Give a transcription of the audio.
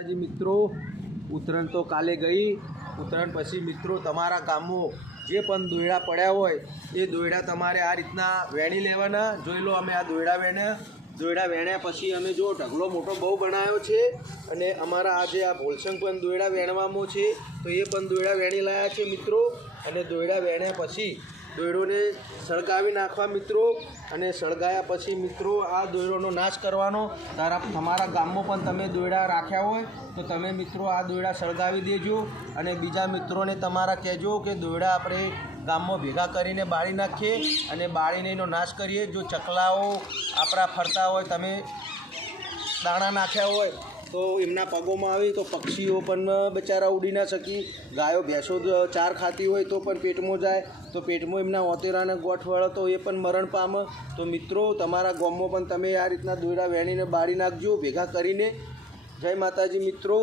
जी मित्रों, उतरण तो काले गई। उतरण पछी मित्रों तमारा गामों जे पण दोयड़ा पड्या होय ए दोयड़ा तमारे आ रीतना वेणी लेवाना। जोई लो अमे आ दोयड़ा वेण्या पछी अमे जो ढगलो मोटो बहु बनाव्यो छे अने अमारा आजे आ भोलसंग पण दोयड़ा वेणवामो छे तो ए पण दोयड़ा वेणी लाया छे मित्रों। अने दोयड़ा वेण्या पछी दोयड़ोने सळगावी नाखवा मित्रों। अने सळगाया पछी मित्रों आ दोयड़ोनो नाश करवानो। तमारा गाममां पण तमे दोयड़ा राख्या होय तो तमे मित्रों आ दोयड़ा सळगावी देजो अने बीजा मित्रोने तमारा कहेजो के दोयड़ा आपणे गाममां भेगा करीने बाळी नाखीए अने बाळीने एनो नाश करीए। जो चकलाओ आपणा फरता होय तमे दाणा नाख्या होय तो एमना पगोमां आवी तो पक्षीओ पण बेचारा उड़ी ना शकी। गायो भैंसो चार खाती होय तो पण पेटमां जाय तो पेटमां एमना ओतेराने गोठ वळे तो ए पण मरण पामे। तो मित्रों तमारा गाममां पण तमे आ रीतना दोयड़ा वेणीने बाळी नाखजो भेगा करीने। जय माताजी मित्रों।